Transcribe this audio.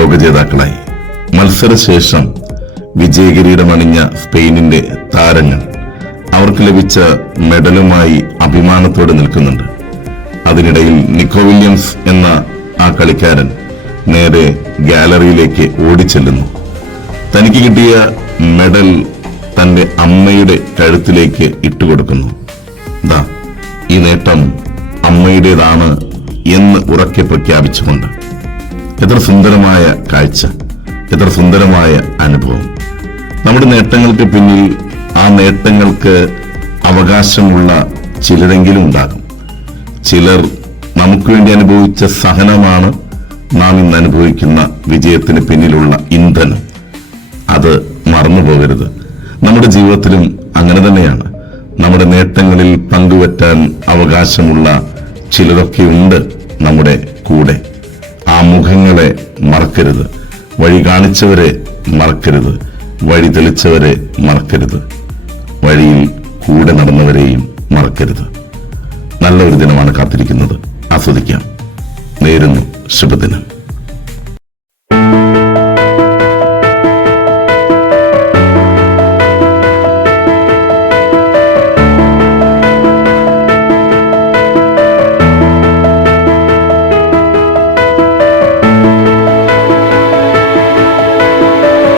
ലോക ജേതാക്കളായി. മത്സരശേഷം വിജയകിരീടമണിഞ്ഞ സ്പെയിനിന്റെ താരങ്ങൾ അവർക്ക് ലഭിച്ച മെഡലുമായി അഭിമാനത്തോടെ നിൽക്കുന്നുണ്ട്. അതിനിടയിൽ നിക്കോ വില്യംസ് എന്ന ആ കളിക്കാരൻ നേരെ ഗാലറിയിലേക്ക് ഓടിച്ചെല്ലുന്നു. തനിക്ക് കിട്ടിയ മെഡൽ തന്റെ അമ്മയുടെ കഴുത്തിലേക്ക് ഇട്ടുകൊടുക്കുന്നു. ദാ, ഈ നേട്ടം അമ്മയുടേതാണ് എന്ന് ഉറക്കെ പ്രഖ്യാപിച്ചുകൊണ്ട്. എത്ര സുന്ദരമായ കാഴ്ച, എത്ര സുന്ദരമായ അനുഭവം. നമ്മുടെ നേട്ടങ്ങൾക്ക് പിന്നിൽ ആ നേട്ടങ്ങൾക്ക് അവകാശമുള്ള ചിലരെങ്കിലും ഉണ്ടാകും. ചിലർ നമുക്ക് വേണ്ടി അനുഭവിച്ച സഹനമാണ് നാം ഇന്ന് അനുഭവിക്കുന്ന വിജയത്തിന് പിന്നിലുള്ള ഇന്ധനം. അത് മറന്നു പോകരുത്. നമ്മുടെ ജീവിതത്തിലും അങ്ങനെ തന്നെയാണ്. നമ്മുടെ നേട്ടങ്ങളിൽ പങ്കുപറ്റാൻ അവകാശമുള്ള ചിലരൊക്കെയുണ്ട് നമ്മുടെ കൂടെ. ആ മുഖങ്ങളെ മറക്കരുത്. വഴി കാണിച്ചവരെ മറക്കരുത്. വഴി തെളിച്ചവരെ മറക്കരുത്. വഴിയിൽ കൂടെ നടന്നവരെയും മറക്കരുത്. നല്ല ഒരു ദിനമാണ് കാത്തിരിക്കുന്നത്. ആസ്വദിക്കാം. നേരുന്നു ശുഭദിനം.